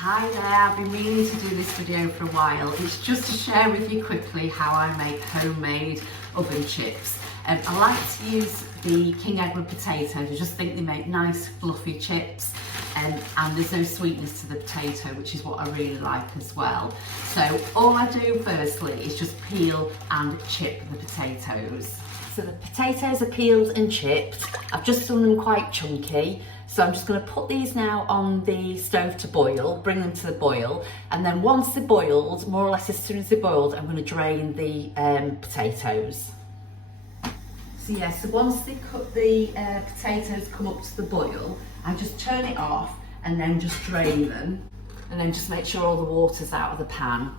Hi there, I've been meaning to do this video for a while. It's just to share with you quickly how I make homemade oven chips. I like to use the King Edward potatoes. I just think they make nice fluffy chips and there's no sweetness to the potato, which is what I really like as well. So all I do firstly is just peel and chip the potatoes. So the potatoes are peeled and chipped. I've just done them quite chunky. So I'm just going to put these now on the stove to boil, bring them to the boil, and then once they're boiled, more or less as soon as they're boiled, I'm going to drain the potatoes. So yeah, so once the potatoes come up to the boil, I just turn it off and then just drain them, and then just make sure all the water's out of the pan.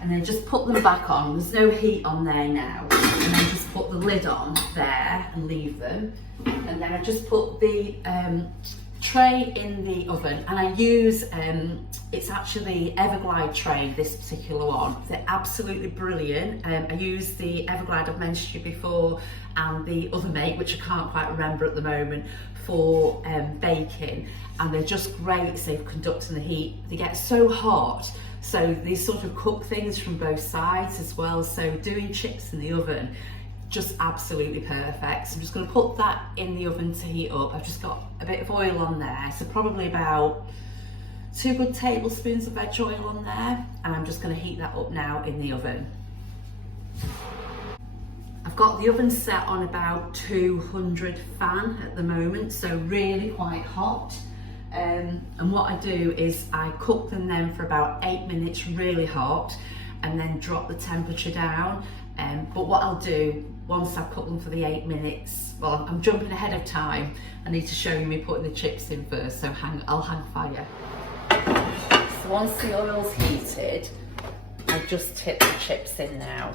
And then just put them back on. There's no heat on there now. And then just put the lid on there and leave them. And then I just put the tray in the oven, and I use, it's actually Everglide tray, this particular one. They're absolutely brilliant. I use the Everglide I've mentioned to you before, and the other make, which I can't quite remember at the moment, for baking. And they're just great at safe conducting the heat. They get so hot. So they sort of cook things from both sides as well. So doing chips in the oven, just absolutely perfect. So I'm just going to put that in the oven to heat up. I've just got a bit of oil on there, so probably about 2 good tablespoons of veg oil on there, and I'm just going to heat that up now in the oven. I've got the oven set on about 200 fan at the moment, so really quite hot. And what I do is I cook them then for about 8 minutes really hot, and then drop the temperature down. But what I'll do once I've cooked them for the 8 minutes, well, I'm jumping ahead of time. I need to show you me putting the chips in first, so I'll hang fire. So once the oil's heated, I just tip the chips in now.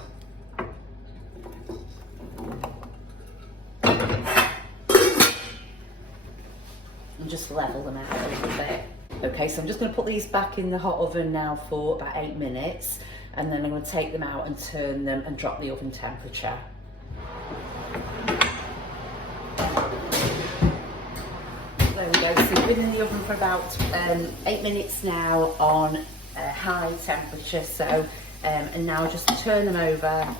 And just level them out a little bit. Okay, so I'm just going to put these back in the hot oven now for about 8 minutes, and then I'm going to take them out and turn them and drop the oven temperature. There we go, so they've been in the oven for about 8 minutes now on high temperature, so and now I'll just turn them over.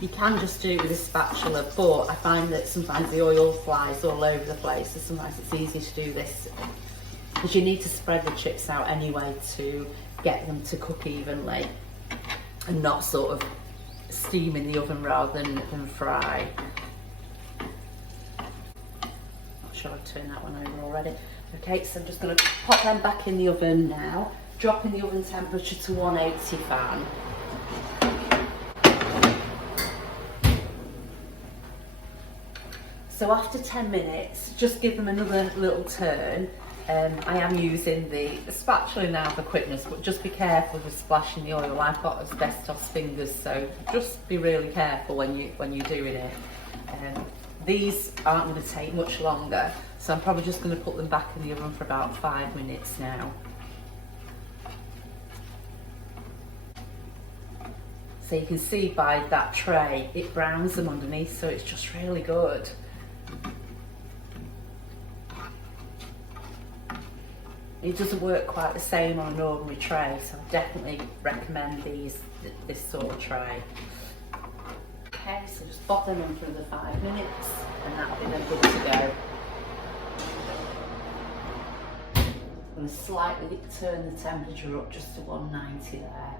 You can just do it with a spatula, but I find that sometimes the oil flies all over the place, so sometimes it's easy to do this, because you need to spread the chips out anyway to get them to cook evenly and not sort of steam in the oven rather than fry. Not sure I've turned that one over already. Okay, so I'm just going to pop them back in the oven now, dropping the oven temperature to 180 fan. So after 10 minutes, just give them another little turn. I am using the spatula now for quickness, but just be careful with splashing the oil. I've got asbestos fingers, so just be really careful when you're doing it. These aren't going to take much longer, so I'm probably just going to put them back in the oven for about 5 minutes now. So you can see by that tray, it browns them underneath, so it's just really good. It doesn't work quite the same on an ordinary tray, so I definitely recommend this sort of tray. Okay, so just pop them in for another 5 minutes, and that'll be then good to go. I'm going to slightly turn the temperature up just to 190 there.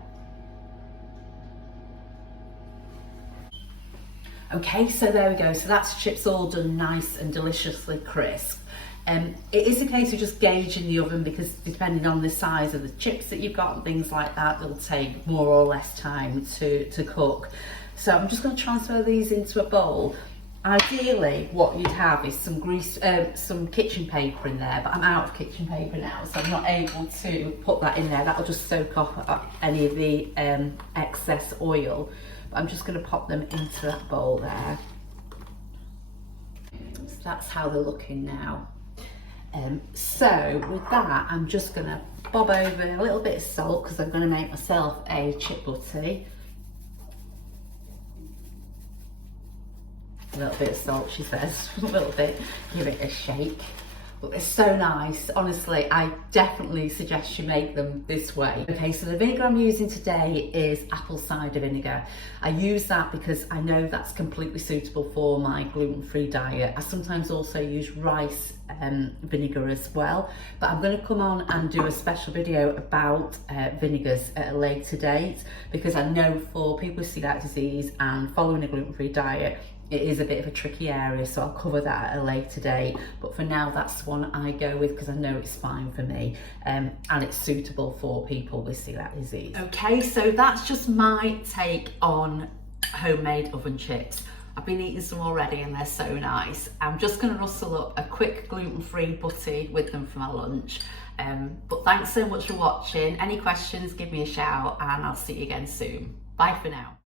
Okay, so there we go. So that's chips all done nice and deliciously crisp. It is a case of just gauging the oven, because depending on the size of the chips that you've got and things like that, they'll take more or less time to cook. So I'm just going to transfer these into a bowl. Ideally, what you'd have is some kitchen paper in there, but I'm out of kitchen paper now, so I'm not able to put that in there. That'll just soak off any of the excess oil. But I'm just going to pop them into that bowl there. So that's how they're looking now. So with that, I'm just going to bob over a little bit of salt, because I'm going to make myself a chip butty. A little bit of salt, she says, a little bit, give it a shake. But they're so nice. Honestly, I definitely suggest you make them this way. Okay, so the vinegar I'm using today is apple cider vinegar. I use that because I know that's completely suitable for my gluten-free diet. I sometimes also use rice vinegar as well, but I'm going to come on and do a special video about vinegars at a later date, because I know for people with celiac disease and following a gluten-free diet, it is a bit of a tricky area, so I'll cover that at a later date. But for now, that's the one I go with because I know it's fine for me, and it's suitable for people with celiac disease. Okay, so that's just my take on homemade oven chips. I've been eating some already and they're so nice. I'm just going to rustle up a quick gluten-free butty with them for my lunch. But thanks so much for watching. Any questions, give me a shout and I'll see you again soon. Bye for now.